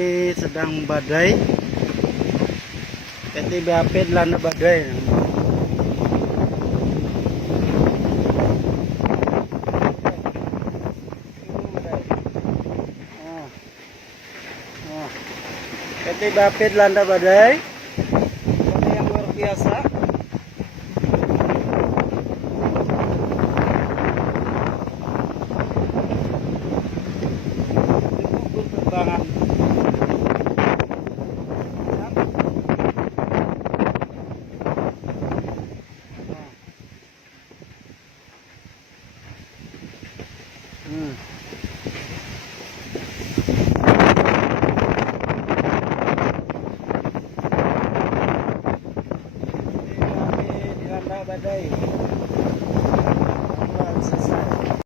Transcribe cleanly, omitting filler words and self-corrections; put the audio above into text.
Ini sedang badai. PT.BAP dilanda badai. PT.BAP dilanda badai. Badai yang luar biasa. Gugur terbangan. Dilanda badai. Selasa.